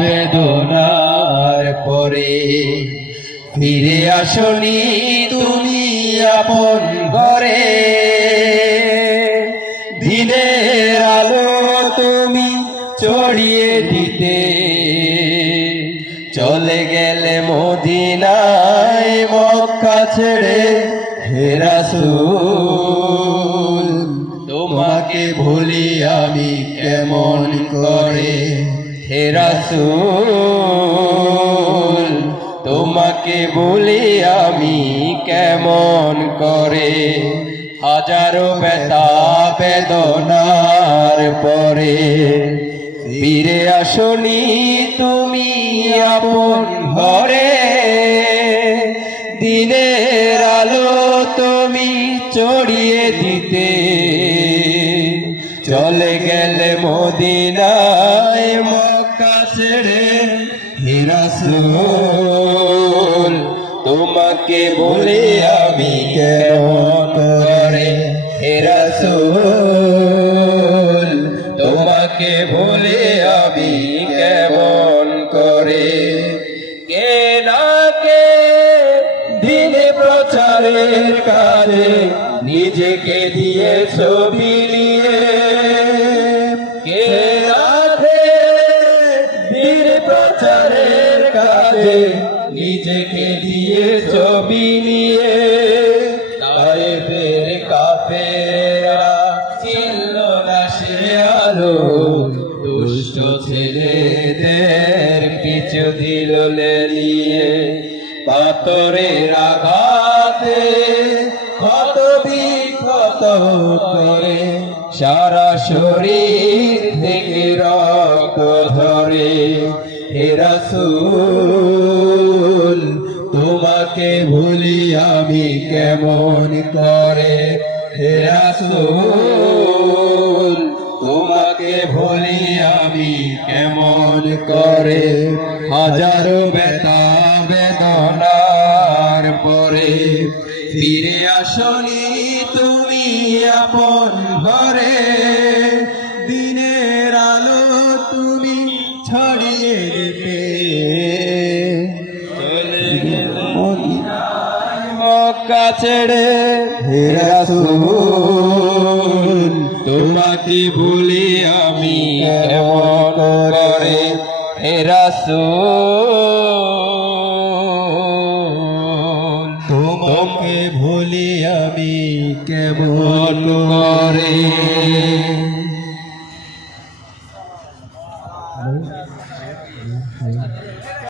বেদনার পরে ফিরে আসনি তুমি আপন ঘরে। দিনের আলো তুমি ছড়িয়ে দিতে চলে গেলে মদিনায় মক্কা ছেড়ে। হে রাসূল তোমাকে ভুলি আমি কেমন করে। হে রাসূল তোমাকে ভুলি আমি কেমন করে। হাজারো ব্যথা বেদনার পরে ফিরে আসনি তুমি আপন ঘরে। দিনের আলো তুমি ছড়িয়ে দিতে চলে গেলে মদিনায় মক্কা ছেড়ে। হে রাসূল তোমাকে বলে আমি কেমন করে। হে রাসূল তোমাকে বলে আমি কেমন করে। কে না কে দিন প্রচারের কাজে নিজেকে দিয়ে ছবি নিয়ে। কে না কে দিন প্রচারের কাজে নিজেকে দিয়ে ছবি নিয়ে। তায়েফের কাফেররা চিনল না সে আলো, দুষ্ট ছেলেদের পিছু দিল লেলিয়ে। পাথরের আঘাতে ক্ষত বিক্ষত করে সারা শরীর থেকে রক্ত ঝরে। হে রাসূল তোমাকে ভুলি আমি কেমন করে। হে রাসূল তোমাকে ভুলি আমি কেমন করে। হাজারো ব্যথা বেদনার পরে ফিরে আসনি তুমি আপন ঘরে। দিনের আলো তুমি ছড়িয়ে দিতে চলে গেলে মক্কা ছেড়ে। হে রাসূল তোমাকে ভুলি আমি কেমন করে। হে রাসূল তোমাকে ভুলি আমি কেমন করে।